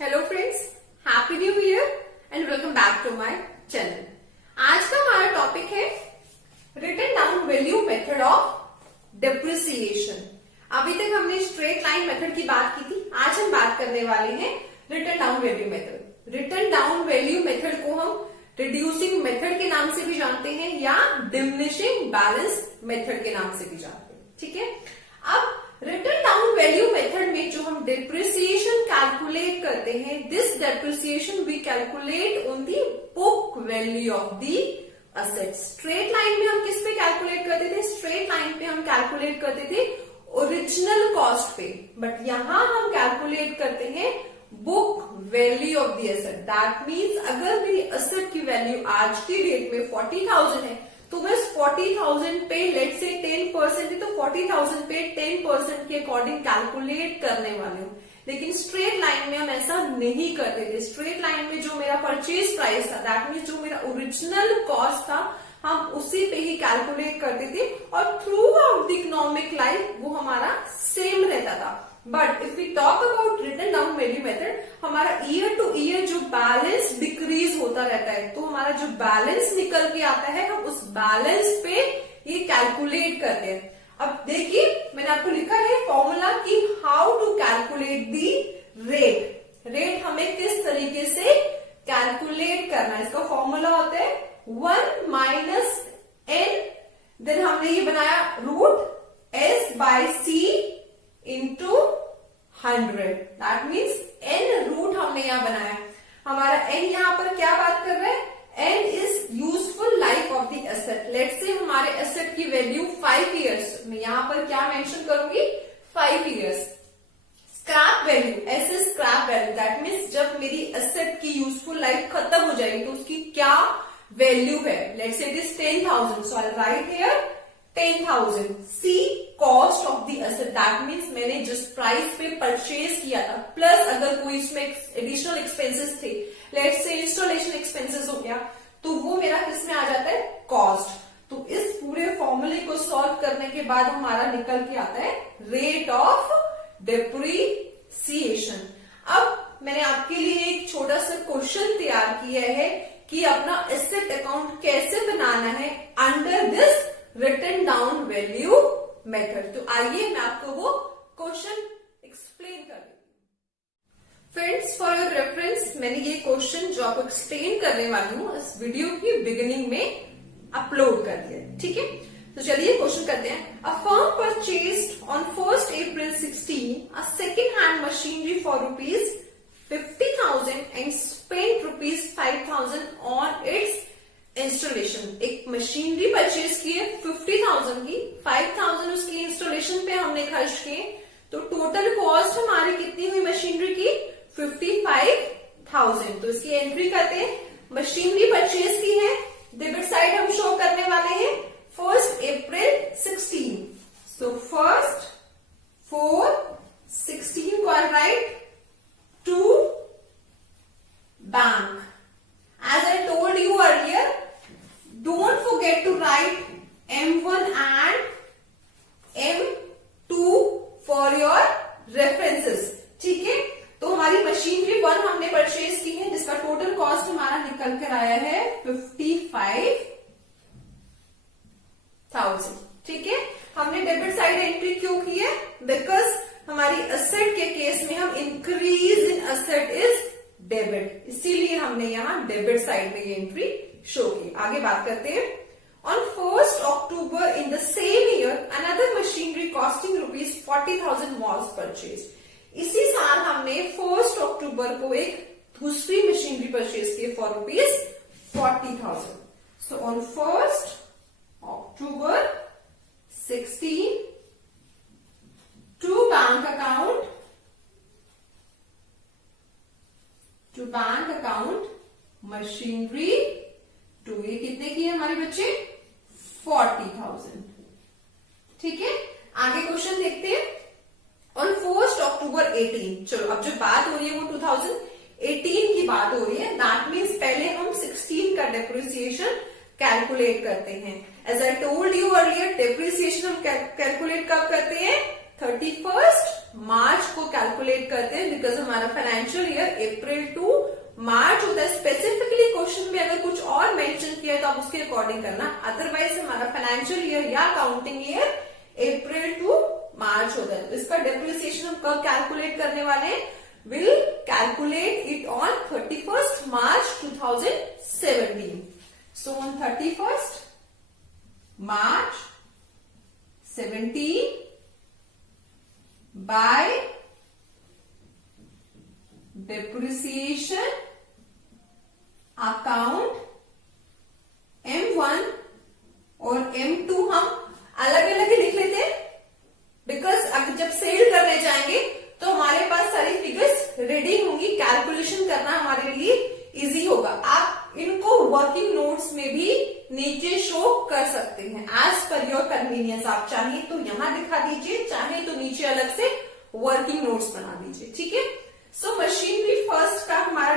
Hello friends, happy new year and welcome back to my channel. आज का हमारा topic है written down value method of depreciation. अभी तक हमने स्ट्रेट लाइन मेथड की बात की थी, आज हम बात करने वाले हैं written down value method. Written down value method को हम रिड्यूसिंग मेथड के नाम से भी जानते हैं या डिमिनिशिंग बैलेंस मेथड के नाम से भी जानते हैं। ठीक है, अब रिटन डाउन वैल्यू मेथड में जो हम डिप्रिसिएशन कैलकुलेट करते हैं, this depreciation we calculate on the book value of the asset. Straight line में हम किस पे कैलकुलेट करते थे? स्ट्रेट लाइन पे हम कैलकुलेट करते थे ओरिजिनल कॉस्ट पे, बट यहां हम कैलकुलेट करते हैं book value of the asset. That means अगर मेरी एसेट की वैल्यू आज की डेट में 40,000 है तो मैं 40,000 पे लेट से 10% है तो 40,000 पे 10% के अकॉर्डिंग कैलकुलेट करने वाले हूँ। लेकिन स्ट्रेट लाइन में हम ऐसा नहीं करते थे। स्ट्रेट लाइन में जो मेरा परचेज प्राइस था, दैट मीन्स जो मेरा ओरिजिनल कॉस्ट था, हम उसी पे ही कैलकुलेट करते थे और throughout the economic life वो हमारा सेम रहता था। But if we talk about written down value method, हमारा ईयर टू ईयर जो बैलेंस डिक्रीज होता रहता है, तो हमारा जो बैलेंस निकल के आता है हम उस बैलेंस पे ये कैलकुलेट करते हैं। अब देखिए, मैंने आपको लिखा है फॉर्मूला की how to calculate the rate. Rate हमें किस तरीके से कैलकुलेट करना है, इसका फॉर्मूला होता है 1 माइनस एन, देन हमने ये बनाया root S by C into 100। That means N root हमने यहां बनाया। हमारा एन यहां पर क्या बात कर रहा है? N is useful life of the asset. Let's say हमारे एसेट की वैल्यू 5 इयर्स, मैं यहां पर क्या मेंशन करूंगी? 5 इयर्स। स्क्रैप वैल्यू, ऐसे स्क्रैप वैल्यू, दैट मीन्स जब मेरी एसेट की यूजफुल लाइफ खत्म हो जाएगी तो उसकी क्या वैल्यू है? Let's say it is 10,000, so I write here 10,000। C cost of the asset, that means मैंने जिस प्राइस पे परचेज किया था प्लस अगर कोई इसमें एडिशनल एक्सपेंसेस थे, लेट्स से इंस्टॉलेशन एक्सपेंसेस हो गया, तो वो मेरा किस में आ जाता है? कॉस्ट। तो इस पूरे फॉर्मूले को सॉल्व करने के बाद हमारा निकल के आता है रेट ऑफ डिप्रिसिएशन। अब मैंने आपके लिए एक छोटा सा क्वेश्चन तैयार किया है कि अपना एसेट अकाउंट कैसे बनाना है under this written down value method. तो आइए मैं आपको वो क्वेश्चन एक्सप्लेन कर देती हूँ। फ्रेंड्स, फॉर योर रेफरेंस मैंने ये क्वेश्चन जो आपको एक्सप्लेन करने वाली हूँ इस वीडियो की बिगिनिंग में अपलोड कर दिया। ठीक है, तो चलिए क्वेश्चन करते हैं। A firm purchased on 1st April 16 a second hand machinery for rupees 50,000 and spent rupees 5,000 on its installation. एक मशीनरी परचेज की है 50,000 की, 5,000 उसकी इंस्टॉलेशन पे हमने खर्च किए, तो टोटल कॉस्ट हमारी कितनी हुई मशीनरी की? 55,000। तो इसकी एंट्री करते हैं। मशीनरी परचेज की है, डेबिट साइड हम शो करने वाले हैं 1st April 16। सो 1st 4/16 को I write to bank. As I told you earlier, don't forget to write M1 and M2 for your references. ठीक है, तो हमारी मशीनरी 1 हमने परचेज की है जिसका टोटल कॉस्ट हमारा निकल कर आया है 55,000। ठीक है, हमने डेबिट साइड एंट्री क्यों की है? बिकॉज हमारी एसेट के केस में हम increase in asset is debit, इसीलिए हमने यहां डेबिट साइड में ये एंट्री शो की। आगे बात करते हैं। On 1st October in the same year another machinery costing rupees 40,000 was purchase. इसी साल हमने 1st October को एक दूसरी मशीनरी परचेज की for rupees 40,000। So on 1st October 16 to bank account to bank account machinery to, ये कितने की है हमारे बच्चे? 40,000। ठीक है, आगे क्वेश्चन देखते हैं। ऑन 1st October 18, चलो अब जो बात हो रही है वो 2018 की बात हो रही है। दैट मीन्स पहले हम 16 का डेप्रिसिएशन कैलकुलेट करते हैं। As I told you earlier, depreciation हम कैलकुलेट कब करते हैं? 31st मार्च को कैलकुलेट करते हैं, बिकॉज हमारा फाइनेंशियल ईयर अप्रैल टू मार्च होता है। स्पेसिफिकली क्वेश्चन में अगर कुछ और मेंशन किया है तो आप उसके अकॉर्डिंग करना, अदरवाइज हमारा फाइनेंशियल ईयर या काउंटिंग ईयर अप्रैल टू मार्च होता है। तो इसका डेप्रिसिएशन हम कब कैलकुलेट करने वाले हैं? Will calculate it on 31st March 2017. So on 31st March 17 by depreciation account M1 और M2 हम अलग अलग ही लिख लेते हैं, बिकॉज अब जब सेल करने जाएंगे तो हमारे पास सारी फिगर्स रेडी होंगी, कैलकुलेशन करना हमारे लिए इजी होगा। आप इनको वर्किंग नोट्स में भी नीचे शो कर सकते हैं एज पर योर कन्वीनियंस। आप चाहे तो यहां दिखा दीजिए, चाहे तो नीचे अलग से वर्किंग नोट्स बना दीजिए, ठीक है। सो मशीनरी फर्स्ट का हमारा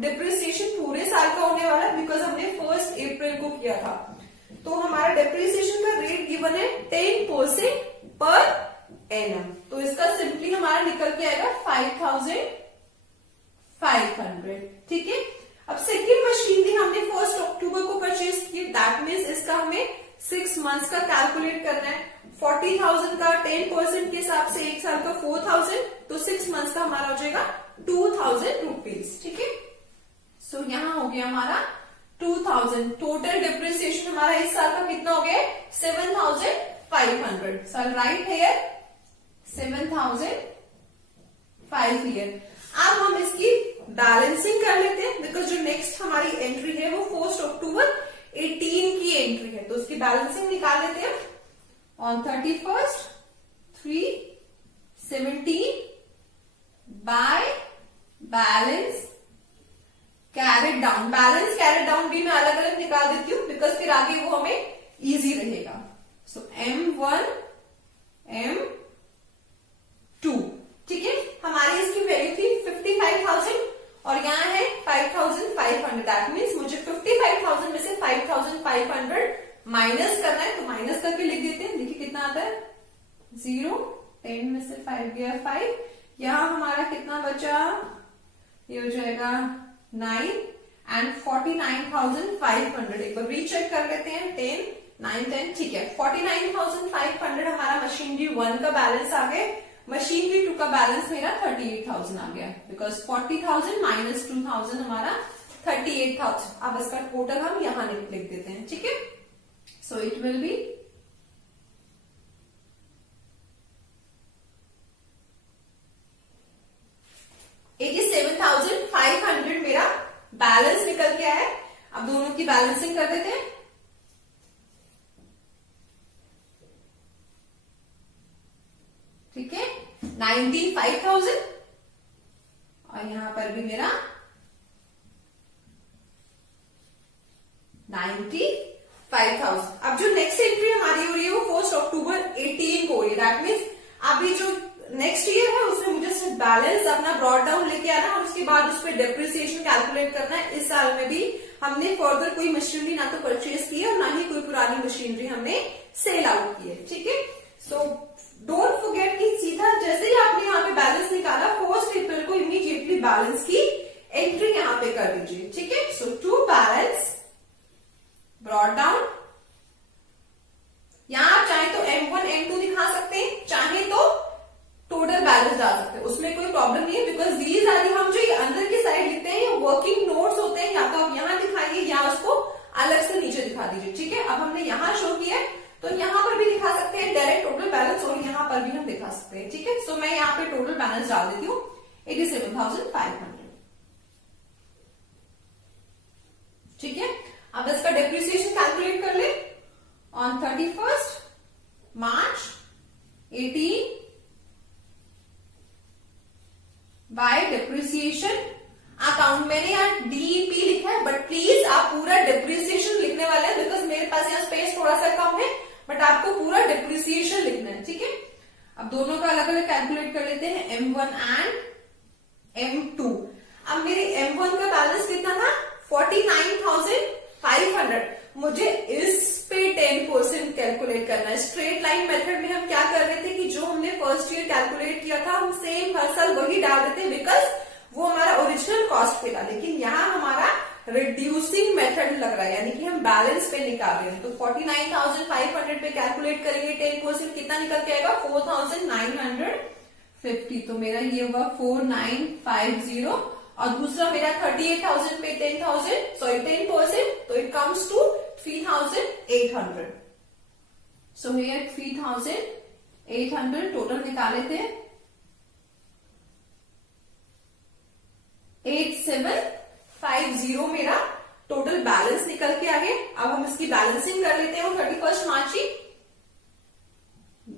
डिप्रिसिएशन पूरे साल का होने वाला है, बिकॉज हमने 1 अप्रैल को किया था। तो हमारा डिप्रिसिएशन का रेट गिवन है 10% पर एनम। तो इसका सिंपली हमारा निकल के आएगा 5500, ठीक है। अब सेकेंड मशीनरी हमने 1 अक्टूबर को परचेज की, दैट मीन्स इसका हमें 6 मंथ्स का कैलकुलेट करना है। 40,000 का 10% के हिसाब से एक साल का 4,000, तो 6 मंथ्स का हमारा हो जाएगा 2,000 रुपीज, ठीक है। सो यहां हो गया हमारा 2,000। टोटल डिप्रिसिएशन हमारा इस साल का कितना हो गया? 7,500। सो राइट हियर 7,500। अब हम इसकी बैलेंसिंग कर लेते हैं, बिकॉज जो नेक्स्ट हमारी एंट्री है वो 1 अक्टूबर 18 की एंट्री है। तो उसकी बैलेंसिंग निकाल लेते हैं। On 31st 3/17 by balance carried down. Balance carried down भी मैं अलग अलग निकाल देती हूँ, बिकॉज फिर आगे वो हमें इजी रहेगा। सो M1 M2, ठीक है। हमारी इसकी वैल्यू थी 55,000 और यहाँ है 5,500। दैट मीन्स मुझे 55,000 में से 5,500 माइनस करना है, तो माइनस करके लिख देते हैं। देखिए कितना आता है 0, 10 में से 5 गया 5। यहाँ हमारा कितना बचा? ये हो जाएगा 9 एंड 49,500। एक बार रीचेक कर लेते हैं। 10 9 10, ठीक है। 49,500 हमारा मशीनरी 1 का बैलेंस आ गया। मशीनरी 2 का बैलेंस मेरा 38,000 आ गया, बिकॉज 40,000 माइनस 2,000 हमारा 38,000। अब इसका टोटल हम यहां लिख देते हैं, ठीक है। सो इट विल बी 87,500 मेरा बैलेंस निकल के आया। अब दोनों की बैलेंसिंग कर देते हैं। ठीक है, 95,000 और यहां पर भी मेरा 95,000। अब जो नेक्स्ट एंट्री हमारी हो रही है वो 1 अक्टूबर 18 को हो रही है। दैट मीन्स अभी जो नेक्स्ट ईयर है उसमें मुझे सिर्फ बैलेंस अपना ब्रॉड डाउन लेके आना और उसके बाद उस पर डेप्रिसिएशन कैलकुलेट करना है। इस साल में भी हमने फर्दर कोई मशीनरी ना तो परचेज की है और ना ही कोई पुरानी मशीनरी हमने सेल आउट की है, ठीक है। सो डोंट फॉरगेट कि सीधा जैसे ही आपने यहाँ पे बैलेंस निकाला 1 अप्रैल को इमीडिएटली बैलेंस की एंट्री यहाँ पे कर दीजिए, ठीक है। सो टू बैलेंस ब्रॉड डाउन, यहां आप चाहे तो M1 M2 दिखा सकते हैं, चाहे तो टोटल बैलेंस डाल सकते हैं, उसमें कोई प्रॉब्लम नहीं है। बिकॉज दीज आर हम जो ये अंदर की साइड लिखते हैं ये वर्किंग नोट्स होते हैं, या तो आप यहां दिखाइए या उसको अलग से नीचे दिखा दीजिए, ठीक है। अब हमने यहां शो किया है तो यहां पर भी दिखा सकते हैं डायरेक्ट टोटल बैलेंस और यहां पर भी हम दिखा सकते हैं, ठीक है। सो मैं यहां पे टोटल बैलेंस डाल देती हूँ 87,500, ठीक है। अब इसका डेप्रिसिएशन कैलकुलेट कर ले। On 31st March 18 bye depreciation account. मैंने यहाँ डीपी लिखा है बट प्लीज आप पूरा डेप्रिसिएशन लिखने वाले हैं, बिकॉज मेरे पास यहाँ स्पेस थोड़ा सा कम है, बट आपको पूरा डेप्रिसिएशन लिखना है, ठीक है। अब दोनों का अलग अलग कैलकुलेट कर लेते हैं, M1 एंड M2। अब मेरे M1 का बैलेंस कितना था 49,500। मुझे इस पे 10% कैलकुलेट करना है। स्ट्रेट लाइन मेथड में हम क्या कर रहे थे कि जो हमने फर्स्ट ईयर कैलकुलेट किया था हम सेम हर साल वही डाल रहे थे, बिकॉज वो हमारा ओरिजिनल कॉस्ट पे था। लेकिन यहाँ हमारा रिड्यूसिंग मेथड लग रहा है, यानी कि हम बैलेंस पे निकाल रहे हैं। तो 49,500 पे कैलकुलेट करेंगे 10%, कितना निकल के आएगा 4,950। तो मेरा ये हुआ 4950, और दूसरा मेरा 38,000 पे 10,000 सॉरी 10%, तो it comes to 3,800। So here 3,800 total निकाले थे 8750 मेरा टोटल बैलेंस निकल के आ गए। अब हम इसकी बैलेंसिंग कर लेते हैं 31 मार्च की।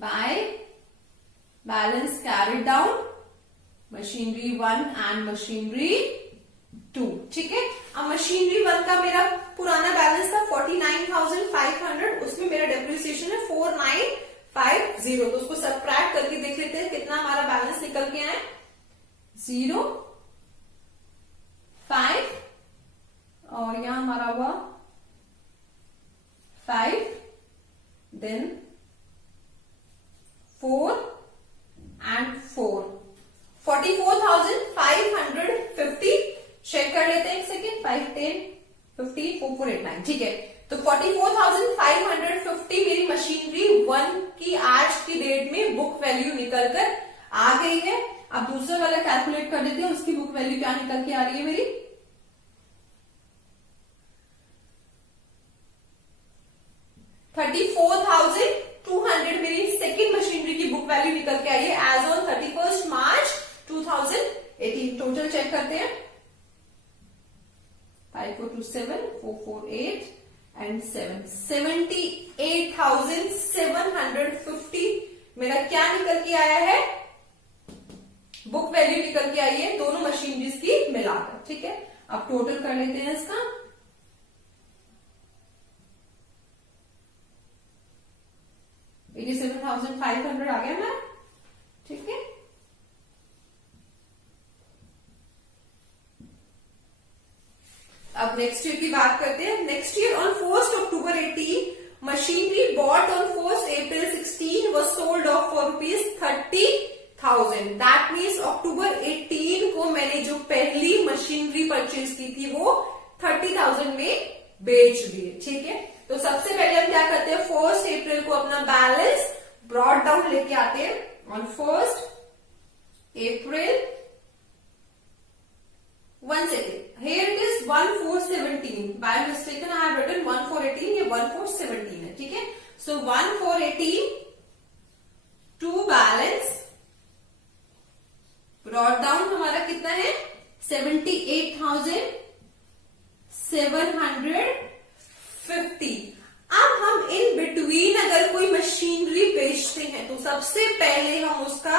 By balance carried down machinery 1 and machinery 2, ठीक है। अब मशीनरी 1 का मेरा पुराना बैलेंस था 49,500, उसमें मेरा डेप्रिसिएशन है 4950। तो उसको सबट्रैक्ट करके देख लेते हैं कितना हमारा बैलेंस निकल के आए। 0 5 और यहां हमारा हुआ 5, देन 4 एंड 4, 44,550। चेक कर लेते हैं एक सेकेंड, 5 10 15 4 4 8 9, ठीक है। तो 44,550 मेरी मशीनरी 1 की आज की डेट में बुक वैल्यू निकल कर आ गई है। अब दूसरा वाला कैलकुलेट कर लेते हैं, उसकी बुक वैल्यू क्या निकल के आ रही है मेरी 34,200 मेरी सेकेंड मशीनरी की बुक वैल्यू निकल के आई है एज ऑन 31 मार्च 2018। टोटल चेक करते हैं 5427 448 एंड 7 78,750 मेरा क्या निकल के आया है, बुक वैल्यू निकल के आई है दोनों मशीनरीज की मिलाकर, ठीक है। अब टोटल कर लेते हैं इसका। 87,500 आ गया मैं, ठीक है। अब नेक्स्ट ईयर की बात करते हैं। Next year on 1 October 18 machinery bought on 1 April 16 was sold off for ₹30,000। That means October 18 को मैंने जो पहली मशीनरी परचेज की थी वो 30,000 में बेच दी, ठीक है। तो सबसे पहले हम क्या करते हैं 1 April को अपना बैलेंस ब्रॉड डाउन लेके आते हैं। On 1 April 1 second, here it is 1417, by mistake I have written 1418, ये 1417 है, ठीक है। So 1418 to balance brought down हमारा कितना है 78,750। अब हम इन बिटवीन अगर कोई मशीनरी बेचते हैं तो सबसे पहले हम उसका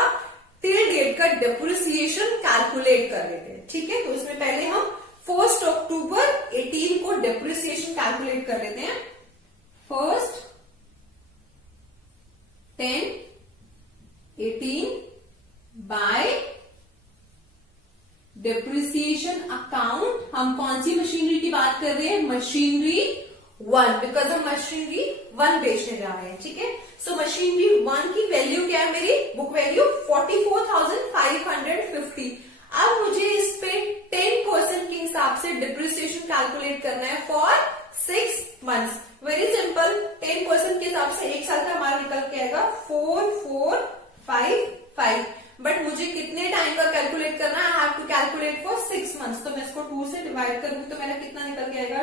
टिल डेट का डेप्रिसिएशन कैलकुलेट कर लेते हैं, ठीक है। तो इसमें पहले हम 1 October 18 को डेप्रिसिएशन कैलकुलेट कर लेते हैं। 1 10 18 बाय डेप्रिसिएशन अकाउंट। हम कौन सी मशीनरी की बात कर रहे हैं, मशीनरी 1, बिकॉज हम मशीनरी 1 बेचने जा रहे हैं, ठीक है। सो मशीनरी 1 की वैल्यू क्या है मेरी, बुक वैल्यू 44,550। अब मुझे इस पे 10% के हिसाब से डिप्रिसिएशन कैलकुलेट करना है फॉर 6 मंथ्स। वेरी सिंपल, 10% के हिसाब से एक साल का हमारा निकल के आएगा 4455। बट मुझे कितने टाइम का कैलकुलेट करना है, I have to calculate for 6 months. तो मैं इसको 2 से डिवाइड करूंगी तो मेरा कितना निकल के आएगा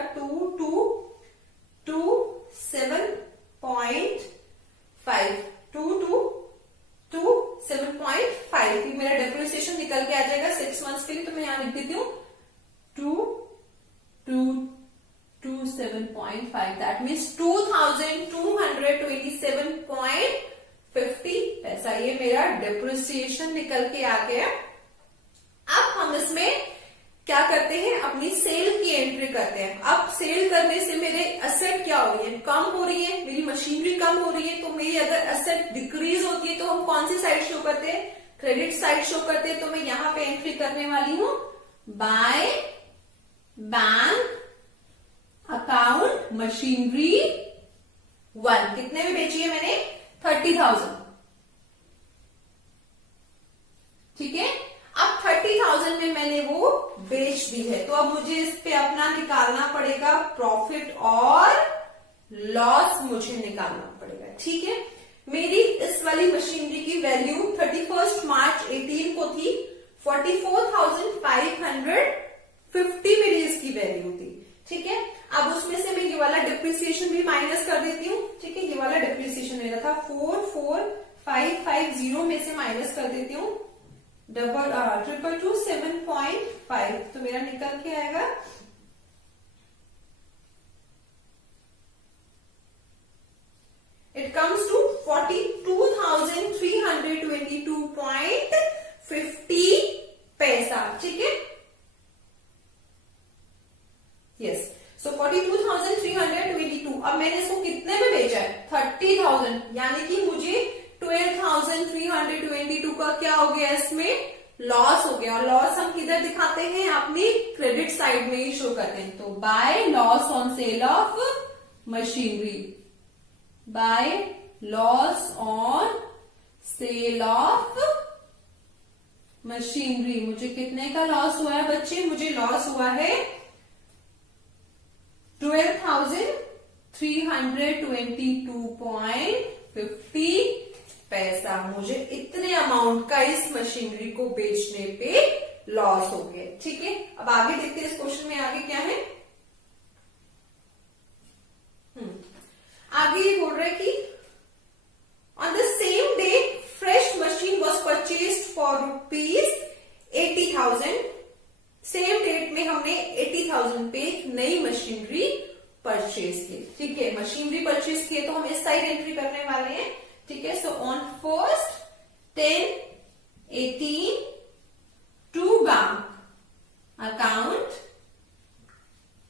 7.5 मेरा डेप्रिसिएशन निकल के आ जाएगा 6 मंथ्स के लिए। तो मैं यहां लिख देती हूँ 2,227.5, दैट मीन्स 2,227.50 पैसा ये मेरा डेप्रिसिएशन निकल के आ गया। अब हम इसमें क्या करते हैं, अपनी सेल की एंट्री करते हैं। अब सेल करने से मेरे एसेट क्या हो रही है, कम हो रही है, मेरी मशीनरी कम हो रही है। तो मेरी अगर एसेट डिक्रीज होती है तो हम कौन सी साइड शो करते हैं, क्रेडिट साइड शो करते हैं। तो मैं यहां पे एंट्री करने वाली हूं बाय बैंक अकाउंट मशीनरी 1 कितने में बेची है मैंने? 30,000। ठीक है, अब 30,000 में मैंने वो बेच दी है, तो अब मुझे इस पे अपना निकालना पड़ेगा प्रॉफिट और लॉस मुझे निकालना पड़ेगा। ठीक है, मेरी इस वाली मशीनरी की वैल्यू 31 मार्च 18 को थी 44,550 मेरी इसकी वैल्यू थी। ठीक है, अब उसमें से मैं ये वाला डिप्रिसिएशन भी माइनस कर देती हूँ। ठीक है, ये वाला डिप्रिसिएशन मेरा था 44,550 में से माइनस कर देती हूँ 222,7.5, तो मेरा निकल के आएगा इट कम्स टू 42,322.50 पैसा। ठीक है, यस, सो 42,322। अब मैंने इसको कितने में बेचा है? 30,000, यानी कि मुझे 12,322 का क्या हो गया? इसमें लॉस हो गया। और लॉस हम किधर दिखाते हैं? अपनी क्रेडिट साइड में ही शो करते हैं। तो by loss on sale of machinery, by loss on sale of machinery, मुझे कितने का लॉस हुआ है बच्चे? मुझे लॉस हुआ है 12,322.50 पैसा। मुझे इतने अमाउंट का इस मशीनरी को बेचने पे लॉस हो गया। ठीक है, अब आगे देखते हैं इस क्वेश्चन में आगे क्या है। आगे ये बोल रहा है कि on the same day fresh machine was purchased for ₹80,000। Same date में हमने 80,000 पे एक नई मशीनरी परचेज की। ठीक है, मशीनरी परचेज की तो हम इस साइड एंट्री करने वाले हैं। ठीक है, so on 1st 10/18 to bank account,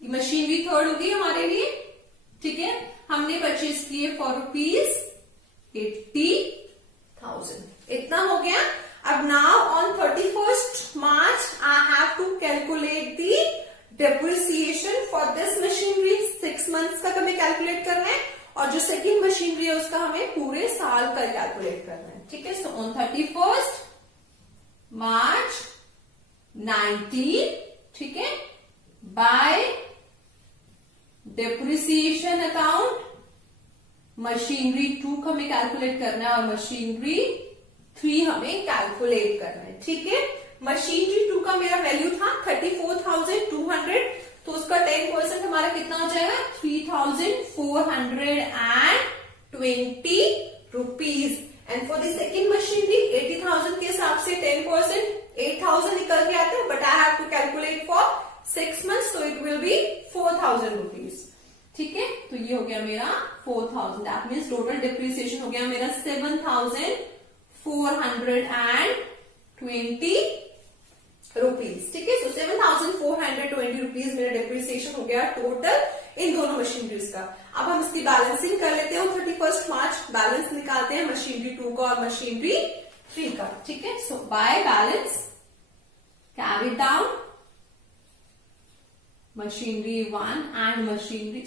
machinery third होगी हमारे लिए। ठीक है, हमने परचेज किए फॉर ₹80,000, इतना हो गया। अब now on 31st March I have to calculate the depreciation for this machinery। 6 months का हमें कैलकुलेट करना है, और जो सेकेंड मशीनरी है उसका हमें पूरे साल का कैलकुलेट करना है। ठीक है, सो ऑन 31st March 19, ठीक है, बाय डेप्रिसिएशन अकाउंट मशीनरी 2 का हमें कैलकुलेट करना है और मशीनरी 3 हमें कैलकुलेट करना है। ठीक है, मशीनरी 2 का मेरा वैल्यू था 34,200, तो उसका 10% हमारा कितना हो जाएगा? 3,420 rupees. And for the second machinery 80,000 के हिसाब से 10% 8,000 निकल के आता है, but I have to calculate for 6 months, so it will be 4,000 rupees। ठीक है, तो ये हो गया मेरा 4,000, दैट मीन्स टोटल डिप्रिसिएशन हो गया मेरा 7,420 रुपीज। ठीक है, सो 7,420 रुपीज मेरा डिप्रिसिएशन हो गया टोटल इन दोनों मशीनरीज का। अब हम इसकी बैलेंसिंग कर लेते हैं। 31st March बैलेंस निकालते हैं मशीनरी 2 का और मशीनरी 3 का। ठीक है, so by balance carry down machinery 1 and machinery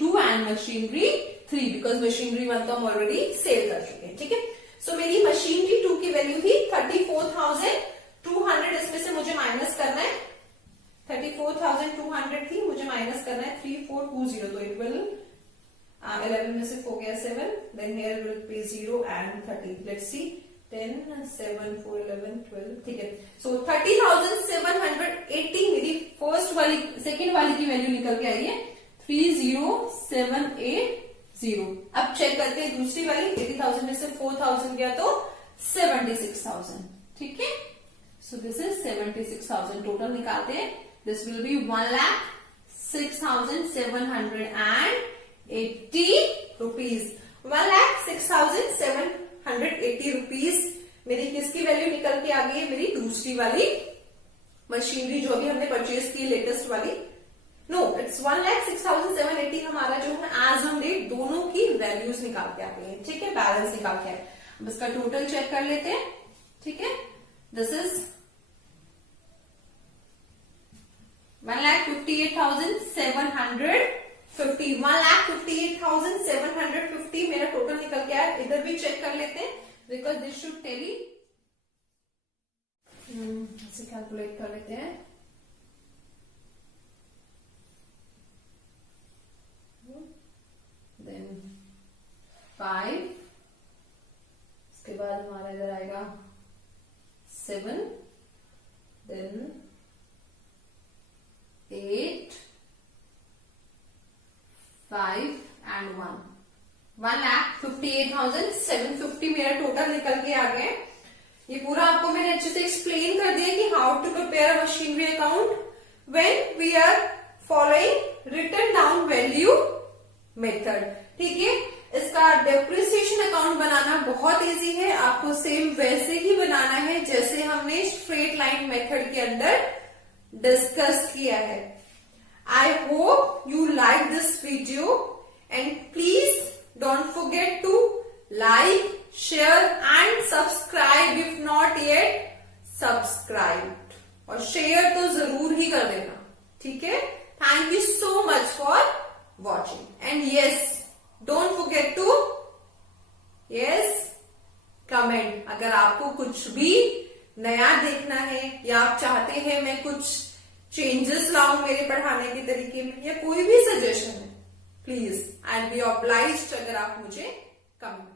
2 and machinery 3, because machinery 1 तो हम ऑलरेडी सेल कर चुके हैं। ठीक है, सो मेरी मशीनरी 2 की वैल्यू थी 34,200, इसमें से मुझे माइनस करना है 34,200 थी, मुझे माइनस करना है 3,420, तो इट विल 11 में से 4 गया 7, then here will be 0 and 30। Let's see 10 7 4 11 12। ठीक है, सो 30,780 मेरी फर्स्ट वाली सेकेंड वाली की वैल्यू निकल के आई है 30,780। अब चेक करते हैं दूसरी वाली। 80,000 में से 4,000 गया तो 76,000। ठीक है, सो दिस इज 76,000, टोटल निकालते हैं। This will be 1,06,780 rupees. 1,06,780 rupees मेरी किसकी वैल्यू निकल के आ गई है? मेरी दूसरी वाली मशीनरी जो अभी हमने परचेज की लेटेस्ट वाली। नो, इट्स 1,06,780 हमारा जो है एज ऑन डेट दोनों की वैल्यूज निकाल के आ गई है। ठीक है, बैलेंस निकाल के आए। अब इसका टोटल चेक कर लेते हैं। ठीक है, दिस इज 1,58,750 1,58,750 मेरा टोटल निकल के आया। इधर भी चेक कर लेते हैं बिकॉज दिस शुड टेली। ऐसे कैलकुलेट कर लेते हैं। देन 5, इसके बाद हमारा इधर आएगा 7, देन 8, 5 and 1, 1,58,750 मेरा टोटल निकल के आ गए। ये पूरा आपको मैंने अच्छे से एक्सप्लेन कर दिया कि how to prepare a machinery account when we are following written down value method. ठीक है, इसका डेप्रिसिएशन अकाउंट बनाना बहुत इजी है। आपको सेम वैसे ही बनाना है जैसे हमने स्ट्रेट लाइन मेथड के अंदर डिस्कस किया है। I hope you like this video and please don't forget to like, share and subscribe if not yet subscribed, और शेयर तो जरूर ही कर देना। ठीक है, thank you so much for watching and yes don't forget to comment. अगर आपको कुछ भी नया देखना है या आप चाहते हैं मैं कुछ चेंजेस लाऊं मेरे पढ़ाने के तरीके में या कोई भी सजेशन है, please I will be obliged अगर आप मुझे कमेंट